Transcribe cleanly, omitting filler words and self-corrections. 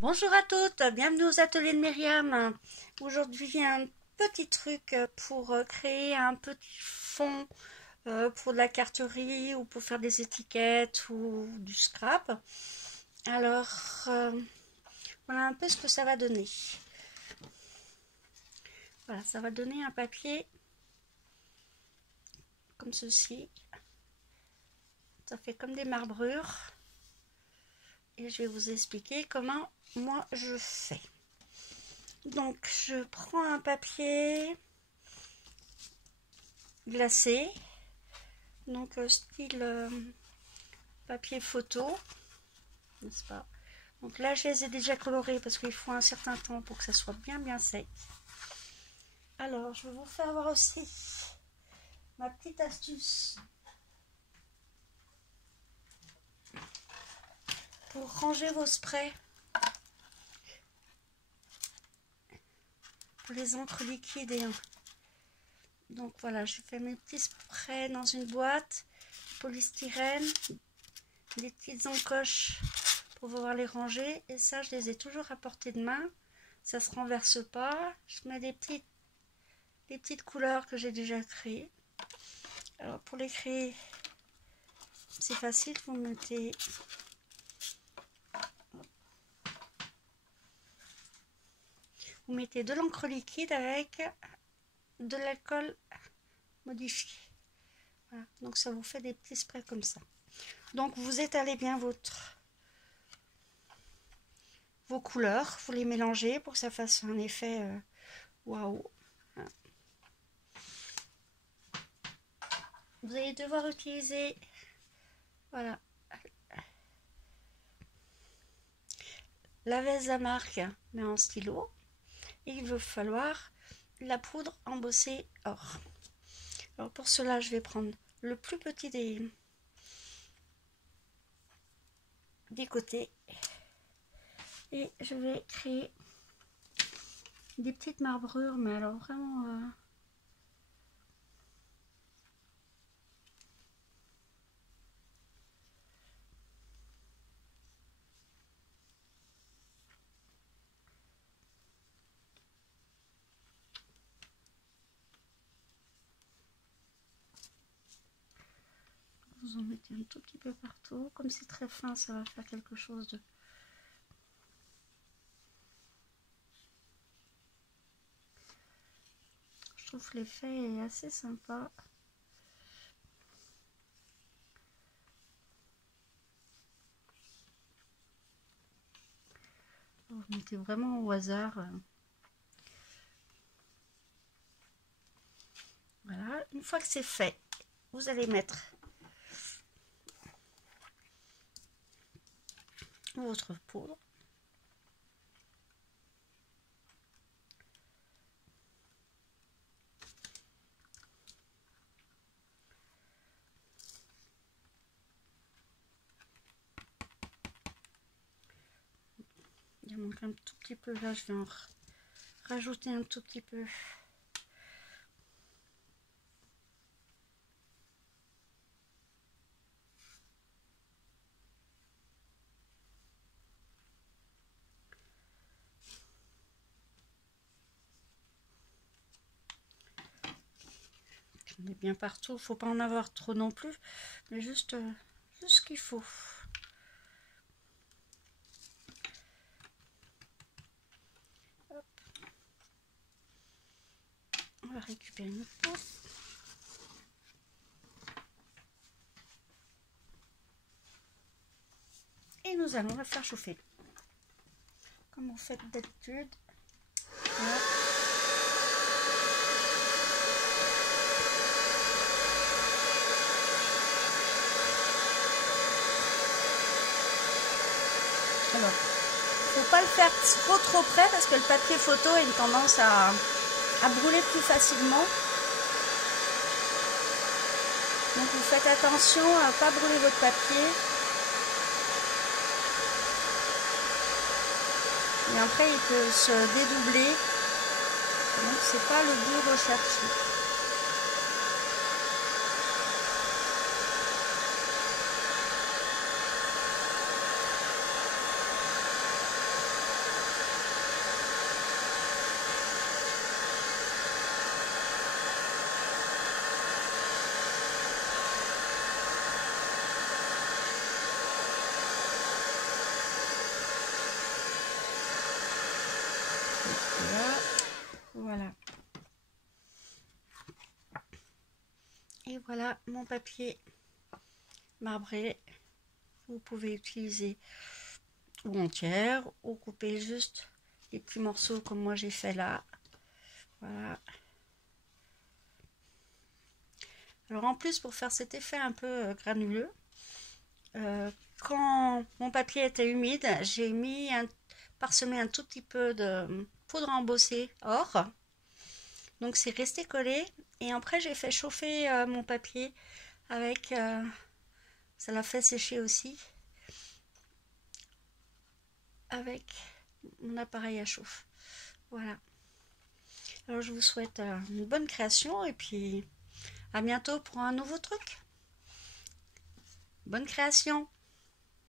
Bonjour à toutes, bienvenue aux ateliers de Myriam. Aujourd'hui, un petit truc pour créer un petit fond pour de la carterie ou pour faire des étiquettes ou du scrap. Alors, voilà un peu ce que ça va donner. Voilà, ça va donner un papier comme ceci. Ça fait comme des marbrures. Et je vais vous expliquer comment moi je fais. Donc, je prends un papier glacé, donc style papier photo, n'est-ce pas? Donc là, je les ai déjà colorés parce qu'il faut un certain temps pour que ça soit bien sec. Alors, je vais vous faire voir aussi ma petite astuce pour ranger vos sprays. Pour les encres liquides donc voilà, je fais mes petits sprays dans une boîte polystyrène, des petites encoches pour pouvoir les ranger, et ça je les ai toujours à portée de main, ça se renverse pas. Je mets des petites couleurs que j'ai déjà créées. Alors pour les créer, c'est facile, vous mettez de l'encre liquide avec de l'alcool modifié. Voilà. Donc ça vous fait des petits sprays comme ça. Donc vous étalez bien vos couleurs, vous les mélangez pour que ça fasse un effet waouh. Vous allez devoir utiliser, voilà, la Vesa marque, mais en stylo. Et il va falloir la poudre embossée or. Alors pour cela, je vais prendre le plus petit des côtés et je vais créer des petites marbrures, mais alors vraiment vous en mettez un tout petit peu partout. Comme c'est très fin, ça va faire quelque chose de... Je trouve que l'effet est assez sympa. Vous mettez vraiment au hasard. Voilà, une fois que c'est fait, vous allez mettre votre poudre. Il manque un tout petit peu, là je vais en rajouter un tout petit peu. On est bien partout, il ne faut pas en avoir trop non plus, mais juste ce qu'il faut. Hop. On va récupérer notre pot. Et nous allons la faire chauffer. Comme vous faites d'habitude. Voilà. Alors, faut pas le faire trop près parce que le papier photo a une tendance à brûler plus facilement. Donc vous faites attention à ne pas brûler votre papier. Et après il peut se dédoubler. Donc c'est pas le but recherché. Là, voilà. Et voilà mon papier marbré. Vous pouvez utiliser ou entière ou couper juste des petits morceaux comme moi j'ai fait là. Voilà. Alors en plus, pour faire cet effet un peu granuleux, quand mon papier était humide, j'ai parsemé un tout petit peu de poudre embossée or. Donc c'est resté collé. Et après j'ai fait chauffer mon papier avec... ça l'a fait sécher aussi. Avec mon appareil à chauffe. Voilà. Alors je vous souhaite une bonne création et puis à bientôt pour un nouveau truc. Bonne création!